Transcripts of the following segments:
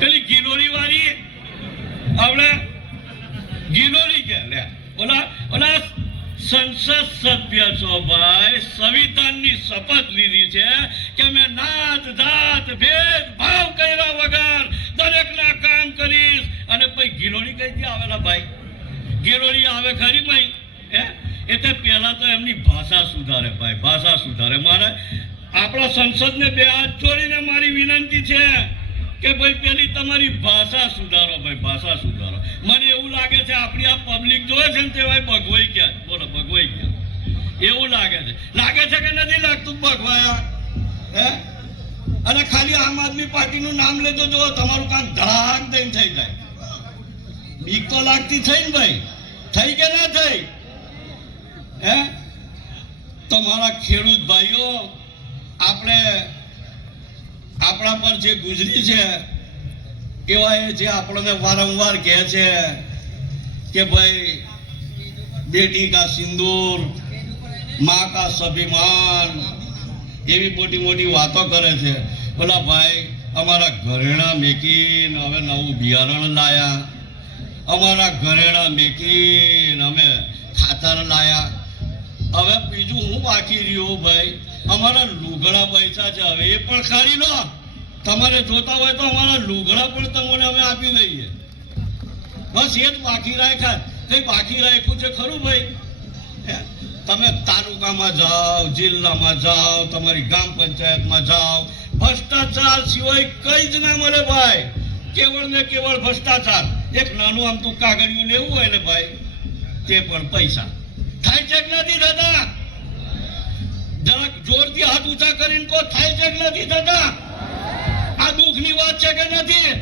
પેલી ગિલોરી વાળી આપણે ગિલોરી કે લે ઓલા ઓલા સંસદ સભ્ય છો ભાઈ, સંવિધાનની શપથ લીધી છે કે મેં નાત જાત ભેદ ભાવ કર્યા વગર દરેકના કામ કરીશ. અને પછી ગિલોરી કઈથી આવેલા ભાઈ? ગિલોરી આવે ખરી ભાઈ? એટલે પહેલા તો એમની ભાષા સુધારે ભાઈ, ભાષા સુધારે. મારે આપણા સંસદને બે હાથ જોડીને મારી વિનંતી છે કે ભાઈ પેલી તમારી ભાષા સુધારો ભાઈ, ભાષા સુધારો. મને એવું લાગે છે આપણી આ પબ્લિક જોવે છે ને તે ભાઈ ભગવાઈ ગયા. બોલો ભગવાઈ ગયા એવું લાગે છે કે નથી લાગતું ભગવાયા? અને ખાલી આમ આદમી પાર્ટીનું નામ લેતો જો તમારું કામ ધડાક દઈને થઈ જાય. બીક તો લાગતી થઈ ને ભાઈ, થઈ કે ના થઈ? તમારા ખેડૂત ભાઈઓ આપણે આપણા પર જે ગુજરી છે એવા એ જે આપણને વારંવાર કહે છે કે ભાઈ બેટી કા સિંદૂર, માં કા સ્વાભિમાન, એવી મોટી મોટી વાતો કરે છે. બોલા ભાઈ અમારા ઘરેણા મેકીને હવે નવું બિયારણ લાયા, અમારા ઘરેણા મેકીને અમે ખાતર લાયા. હવે બીજું હું બાકી રહ્યું ભાઈ? અમારા લુગડા પૈસા છે, હવે એ પણ ખાલી લો. તમારે જોતા હોય તો અમારા લુગડા પણ તમને અમે આપી દઈએ. બસ એ જ બાકી રાખ્યા. કઈ બાકી રાખ્યું છે ખરું ભાઈ? તમે તાલુકામાં જાઓ, જિલ્લામાં જાઓ, તમારી ગ્રામ પંચાયતમાં જાઓ, ભ્રષ્ટાચાર સિવાય કઈ જ ના મળે ભાઈ. કેવળ ને કેવળ ભ્રષ્ટાચાર. એક નાનું આમ તું કાગળિયું લેવું હોય ને ભાઈ, તે પણ પૈસા. થાય છે કે નથી થતા? જરાક જોરથી હાથ ઊંચા કરીને કો, થાય છે કે નથી થતા? આ દુઃખની વાત છે કે નથી?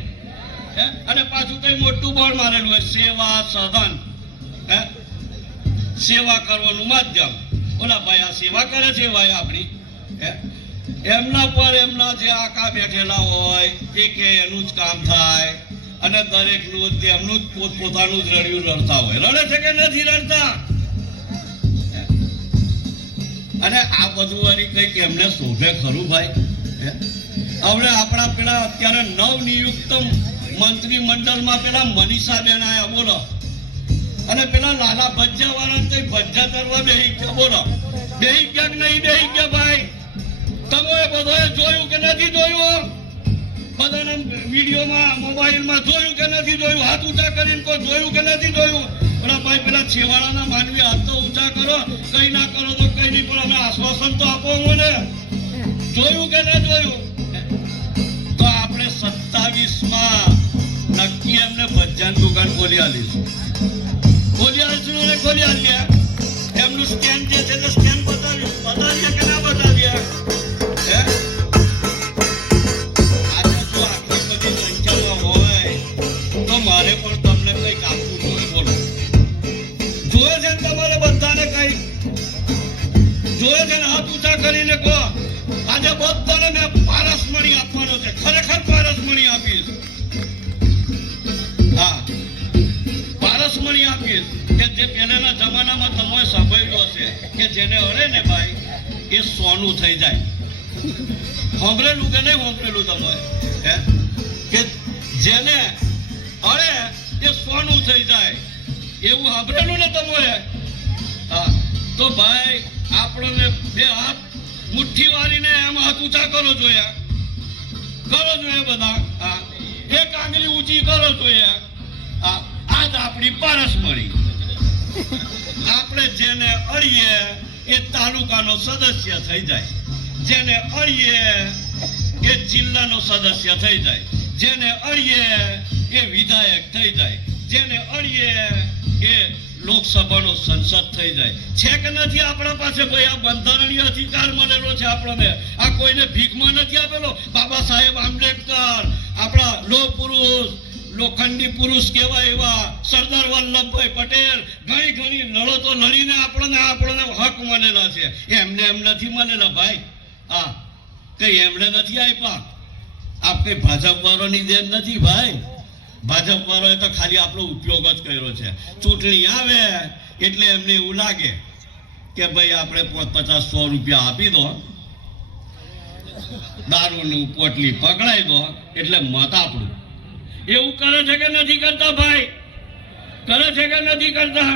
અને પાછું કઈ મોટું બોર્ડ મારેલું હોય, સેવા સદન, સેવા કરવાનું માધ્યમ. ઓલા ભાઈ આ સેવા કરે છે ભાઈ આપણી, એમના પર એમના જે આકા બેઠેલા હોય એ કે એનું જ કામ થાય અને દરેકનું તેમનું જ પોતપોતાનું જ રડ્યું રડતા હોય. રડે છે કે નથી રડતા? અને આ બધું વાળી કઈક એમને શોભે ખરું ભાઈ? હવે આપણા પેલા અત્યારે નવનિયુક્ત મંત્રી મંડળમાં પેલા મનીષાબેન આયા બોલો, અને પેલા લાલા ભજ્જા વાળા તો ભજ્જા કરવા બેહી ગયા. બોલો બેહી ગયા કે નહીં બેહી ગયા ભાઈ? તમે બધાએ જોયું કે નથી જોયું? બધાને વિડીયોમાં મોબાઈલમાં જોયું કે નથી જોયું? હાથ ઊંચા કરીને કોઈ જોયું કે નથી જોયું? પેલા ભાઈ પેલા છેવાડાના માનવી હાથ તો ઊંચા કરો, કઈ ના કરો તો કઈ નહીં, પણ અમે આશ્વાસન તો આપો મને. જોયું કે ના જોયું? તો આપણે 27માં નક્કી એમને ભજ્જાની દુકાન ખોલી આલીશું. ખોલી આલીશું ને ખોલી આલીએ. એમનું સ્કેન જે છે તે સ્કેન બતાવીએ કે ના બતાવીએ? આજે જો આટલી બધી સંખ્યામાં હોય તો મારે પણ તમને કંઈક આપવું જોઈએ. બોલો જોયે છે ને તમારે બધાને કઈ જોયે છે ને? હાથ ઊંચા કરીને કહો આજે બધાને મેં પારસમણી આપવાનો છે. ખરેખર પારસમણી આપીશ. હા પારસમણી આપીશ. કે જે પહેલાના જમાનામાં તમે સાંભળ્યું હશે કે જેને અડે ને ભાઈ એ સોનું થઈ જાય. સાંભળેલું કે નહીં સાંભળેલું તમે? કે જેને અડે એ સોનું થઈ જાય, એવું સાંભળેલું ને તમે? હા તો ભાઈ આપણને બે હાથ મુઠ્ઠી વાળીને એમ હાથ ઊંચા કરો જોઈએ બધા. હા એક આંગળી ઊંચી કરો જોઈએ. હા આજ આપણી પારસમણી. આપણે જેને અડીએ એ તાલુકાનો સદસ્ય થઈ જાય, જેને અડીએ એ જિલ્લાનો સદસ્ય થઈ જાય, જેને અડીએ એ વિધાયક થઈ જાય, જેને અડીએ એ લોકસભાનો સંસદ થઈ જાય. છે કે નથી આપણા પાસે ભાઈ? આ બંધારણીય અધિકાર મળેલો છે આપણને. આ કોઈને ભીખમાં નથી આપેલો. બાબા સાહેબ આંબેડકર આપણા લોહ પુરુષ, લોખંડી પુરુષ કહેવાય એવા સરદાર વલ્લભભાઈ પટેલ ઘણી લડતો લડીને આપણને હક મળેલા છે. એમને એમ નથી મળેલા ભાઈ. હા કઈ એમણે નથી આપ્યા. આ કઈ ભાજપ વાળાની દેન નથી ભાઈ. ભાજપ વાળાએ તો ખાલી આપણો ઉપયોગ જ કર્યો છે. ચૂંટણી આવે એટલે એમને એવું લાગે કે ભાઈ આપણે 50-100 રૂપિયા આપી દો, દારૂની પોટલી પકડાઈ દો એટલે મત આપણું. એવું કરે છે કે નથી કરતા ભાઈ? કરે છે કે નથી કરતા?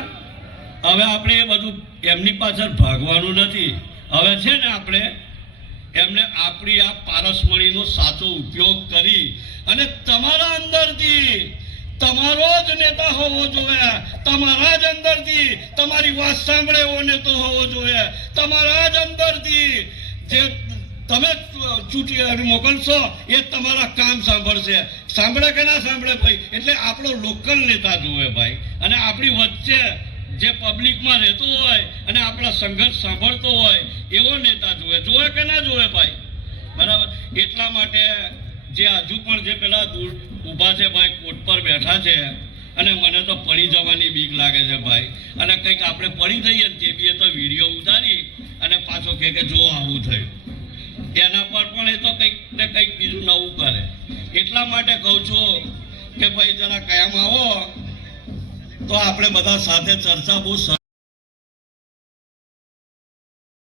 હવે આપણે એ બધું એમની પાછળ ભાગવાનું નથી. હવે છે ને આપણે એમને આપણી આ પારસમણીનો સાચો ઉપયોગ કરી અને તમારા અંદરથી તમારો જ નેતા હોવો જોઈએ, તમારા જ અંદરથી તમારી વાત સાંભળે એવો નેતો હોવો જોઈએ, તમારા જ અંદરથી જે તમે ચૂંટી મોકલશો એ તમારા કામ સાંભળશે. સાંભળે કે ના સાંભળે ભાઈ, એટલે આપણો લોકલ નેતા જોવે ભાઈ, અને આપણી વચ્ચે જે પબ્લિકમાં રહેતો હોય અને આપણા સંઘર્ષ સાંભળતો હોય એવો નેતા જોવે કે ના જોવે ભાઈ? બરાબર. એટલા માટે જે હજુ પણ જે પેલા દૂર ઊભા છે ભાઈ, કોર્ટ પર બેઠા છે, અને મને તો પડી જવાની બીક લાગે છે ભાઈ. અને કંઈક આપણે પડી જઈએ ને તે બી તો વિડીયો ઉતારી અને પાછો કે જો આવું થયું, એના પર પણ એ તો કંઈક ને કંઈક બીજું નવું કરે. એટલા માટે કહું છું કે ભાઈ જરા કાયમ આવો તો આપણે બધા સાથે ચર્ચા બહુ